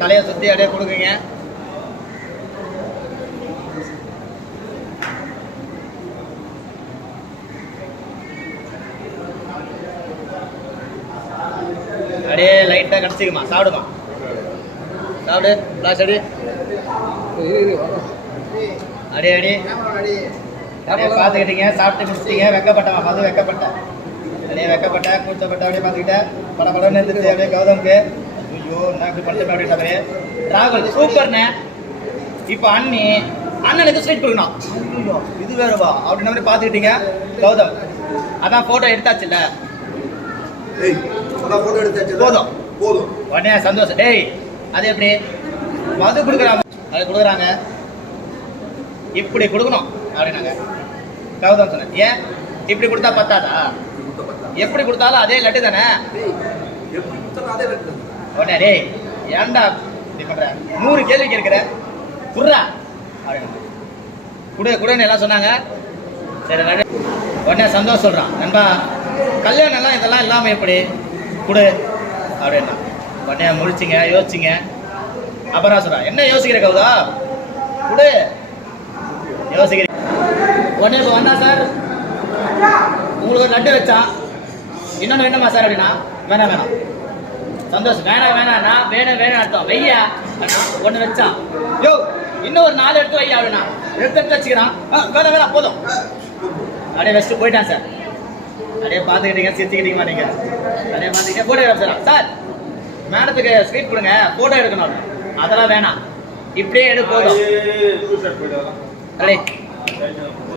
தலையை சுற்றி அப்படியே கொடுக்குங்க. அப்படியே லைட்டாக கடிச்சிக்குமா, சாப்பிடுமா, சாப்பிடு. கிளாஸ் அடி அடி அடி பார்த்துக்கிட்டீங்க. சாப்பிட்டு முடிச்சிட்டீங்க. வெக்கப்பட்டமா, மது வெக்கப்பட்ட, அப்படியே வெக்கப்பட்ட, கூச்சப்பட்ட, அப்படியே பார்த்துக்கிட்டேன். படப்படன்னு இருந்துச்சு அப்படியே கௌதமுக்கு. ஐயோ நான் இப்படி பண்ணிட்டேன் அப்படின்ற ராகுல் சூப்பர்ண்ணே. இப்போ அண்ணனுக்கு ஸ்வீட் கொடுக்கணும். ஐயோ இது வேறுவா அப்படின்ற மாதிரி பார்த்துக்கிட்டீங்க கௌதம். அதான் ஃபோட்டோ எடுத்தாச்சுல்ல, போதும் போதும் உடனே சந்தோஷம். டேய் அது எப்படி மது கொடுக்குறாங்க, அது கொடுக்குறாங்க, இப்படி கொடுக்கணும் அப்படின்னாங்க. கௌதம் சொன்னேன், ஏன் இப்படி கொடுத்தா பத்தாதா? எப்படி கொடுத்தாலும் அதே லட்டு தானே. உடனே டேய் ஏன்டா இப்படி பண்ற, 100 கேள்வி கேட்கிற, குடுறா அப்படின்னு குடுன்னு எல்லாம் சொன்னாங்க. சரி உடனே சந்தோஷம் சொல்றான், நண்பா கல்யாணம் எல்லாம் இதெல்லாம் இல்லாம எப்படி குடு அப்படின்னா. உடனே முழிச்சிங்க, யோசிச்சிங்க. அப்புறம் சொல்றான், என்ன யோசிக்கிற கௌதா, குடு யோசிக்கிறீங்க. உடனே இப்போ வந்தா சார் உங்களுக்கு ஒரு லட்டு வச்சான், இன்னொன்று வேணுமா சார் அப்படின்னா, வேணாம் சந்தோஷம், வேணாம்னா வேணும் அர்த்தம், வையா ஒன்று வச்சான். யோ இன்னும் ஒரு 4 எடுத்து வையா அப்படின்னா, எடுத்து வச்சுக்கிறான். வேணாம் போதும் அப்படியே வச்சுட்டு போயிட்டான் சார். அப்படியே பார்த்துக்கிட்டீங்க, சிரிச்சுக்கிட்டீங்க மாட்டீங்க, அப்படியே பார்த்துக்கிட்டே ஃபோட்டோ எடுத்து சார் மேடத்துக்கு ஸ்வீட் கொடுங்க, ஃபோட்டோ எடுக்கணும். அதெல்லாம் வேணாம், இப்படியே எடு போதும்.